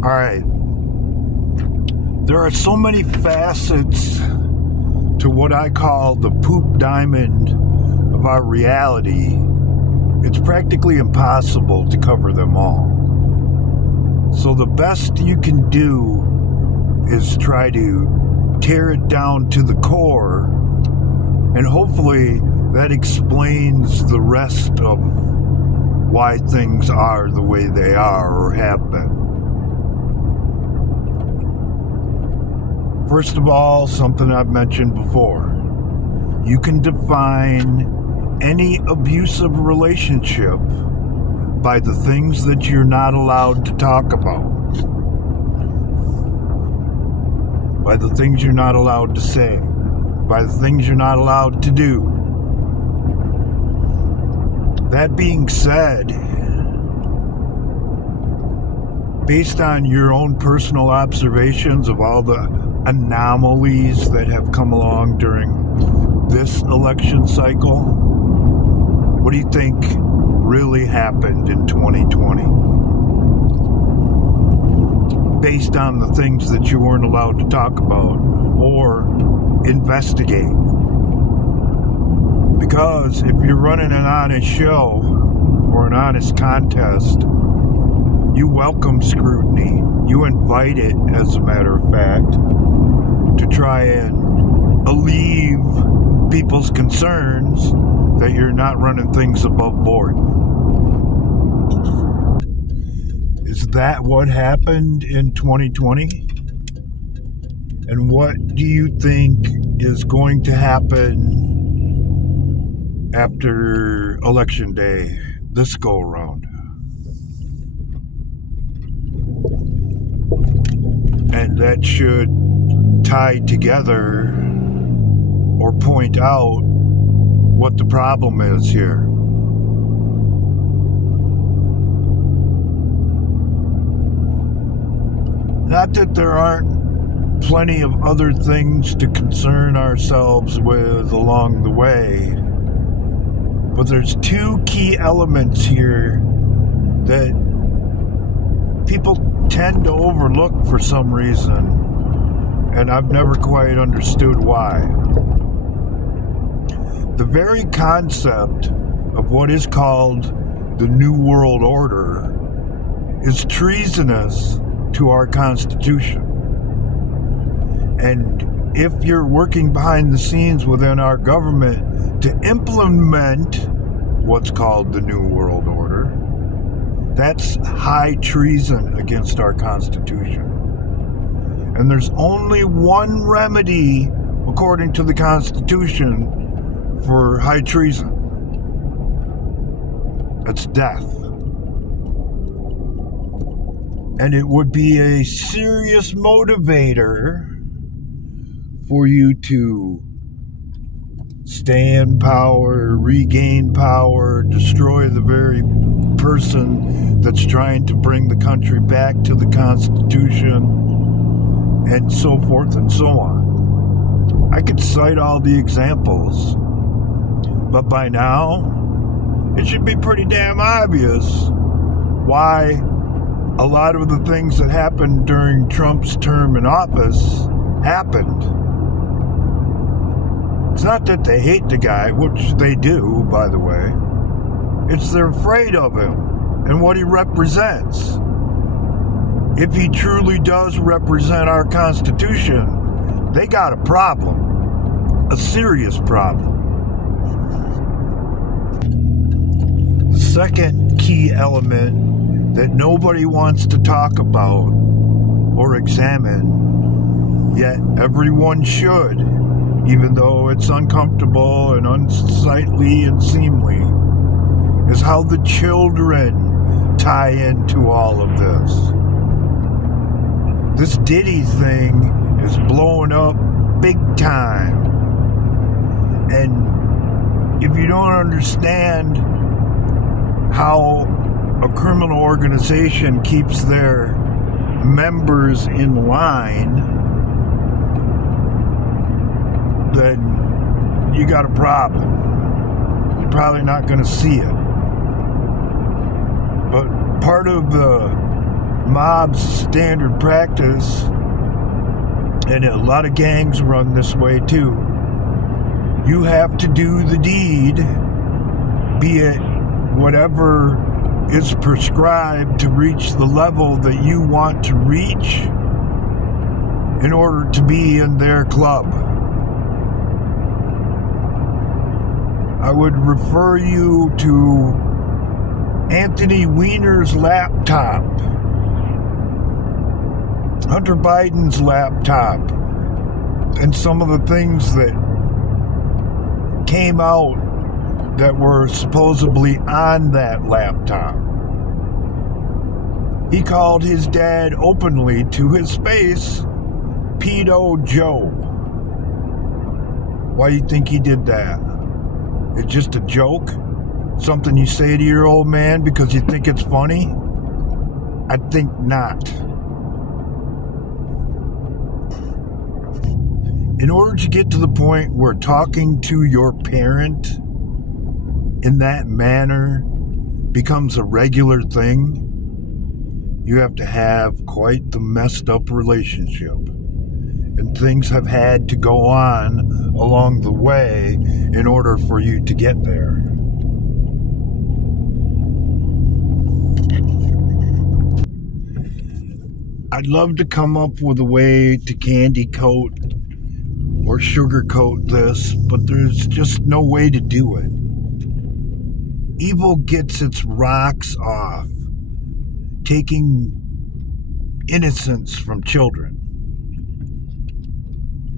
All right. There are so many facets to what I call the poop diamond of our reality. It's practically impossible to cover them all. So the best you can do is try to tear it down to the core, and hopefully that explains the rest of why things are the way they are or have been. First of all, something I've mentioned before. You can define any abusive relationship by the things that you're not allowed to talk about. By the things you're not allowed to say. By the things you're not allowed to do. That being said, based on your own personal observations of all the anomalies that have come along during this election cycle, what do you think really happened in 2020? Based on the things that you weren't allowed to talk about or investigate. Because if you're running an honest show or an honest contest, you welcome scrutiny. You invite it, as a matter of fact, to try and alleviate people's concerns that you're not running things above board. Is that what happened in 2020? And what do you think is going to happen after Election Day, this go around? And that should tie together or point out what the problem is here. Not that there aren't plenty of other things to concern ourselves with along the way, but there's two key elements here that people tend to overlook for some reason, and I've never quite understood why. The very concept of what is called the New World Order is treasonous to our Constitution. And if you're working behind the scenes within our government to implement what's called the New World Order, that's high treason against our Constitution. And there's only one remedy, according to the Constitution, for high treason. That's death. And it would be a serious motivator for you to stay in power, regain power, destroy the very person that's trying to bring the country back to the Constitution, and so forth and so on. I could cite all the examples, but by now, it should be pretty damn obvious why a lot of the things that happened during Trump's term in office happened. It's not that they hate the guy, which they do, by the way. It's they're afraid of him and what he represents. If he truly does represent our Constitution, they got a problem. A serious problem. The second key element that nobody wants to talk about or examine, yet everyone should, even though it's uncomfortable and unsightly and seemly, is how the children tie into all of this. This Diddy thing is blowing up big time. And if you don't understand how a criminal organization keeps their members in line, then you got a problem. You're probably not going to see it. But part of the mob's standard practice, and a lot of gangs run this way too. You have to do the deed, be it whatever is prescribed to reach the level that you want to reach in order to be in their club. I would refer you to Anthony Weiner's laptop, Hunter Biden's laptop, and some of the things that came out that were supposedly on that laptop. He called his dad openly to his face Pedo Joe. Why do you think he did that? It's just a joke? Something you say to your old man because you think it's funny? I think not. In order to get to the point where talking to your parent in that manner becomes a regular thing, you have to have quite the messed up relationship. And things have had to go on along the way in order for you to get there. I'd love to come up with a way to candy coat or sugarcoat this, but there's just no way to do it. Evil gets its rocks off, taking innocence from children.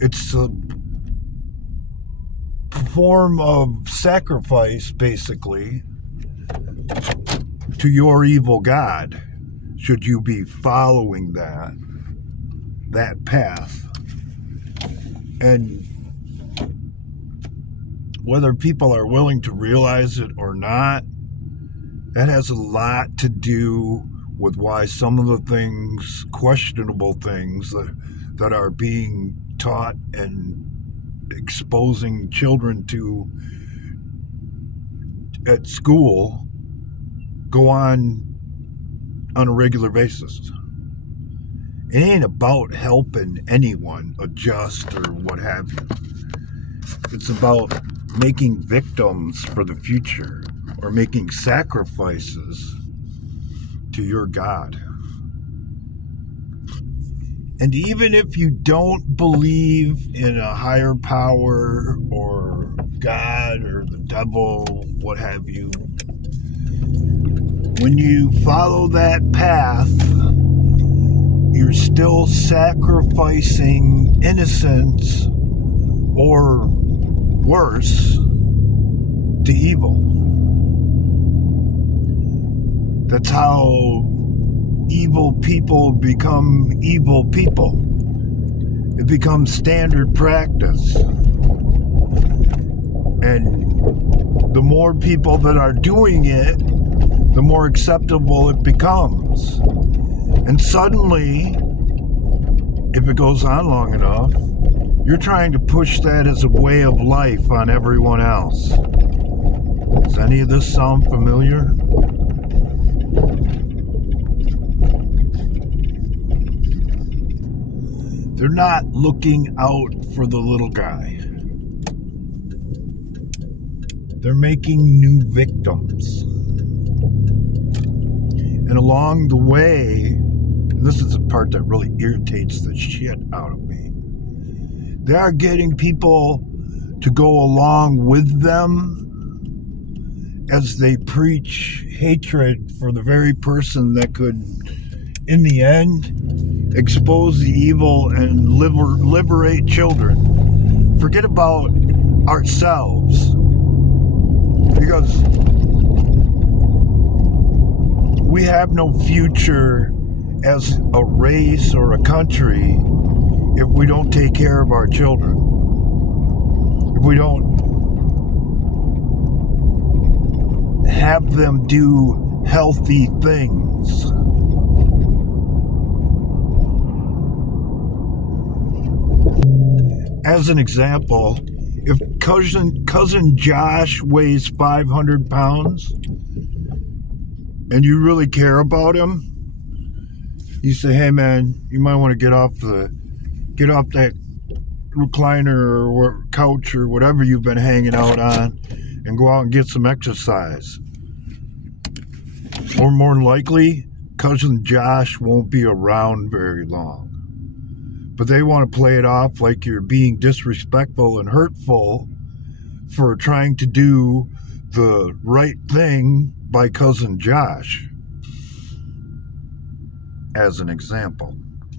It's a form of sacrifice, basically, to your evil God, should you be following that path. And whether people are willing to realize it or not, that has a lot to do with why some of the things, questionable things that are being taught and exposing children to at school go on a regular basis. It ain't about helping anyone adjust or what have you. It's about making victims for the future or making sacrifices to your God. And even if you don't believe in a higher power or God or the devil, what have you, when you follow that path, you're still sacrificing innocence, or worse, to evil. That's how evil people become evil people. It becomes standard practice. And the more people that are doing it, the more acceptable it becomes. And suddenly, if it goes on long enough, you're trying to push that as a way of life on everyone else. Does any of this sound familiar? They're not looking out for the little guy. They're making new victims. And along the way, and this is the part that really irritates the shit out of me, they are getting people to go along with them as they preach hatred for the very person that could, in the end, expose the evil and liberate children. Forget about ourselves, because we have no future as a race or a country if we don't take care of our children. If we don't have them do healthy things. As an example, if cousin Josh weighs 500 pounds and you really care about him, You say, hey man, you might want to get off that recliner or couch or whatever you've been hanging out on and go out and get some exercise. Or more than likely, Cousin Josh won't be around very long. But they want to play it off like you're being disrespectful and hurtful for trying to do the right thing by Cousin Josh, as an example.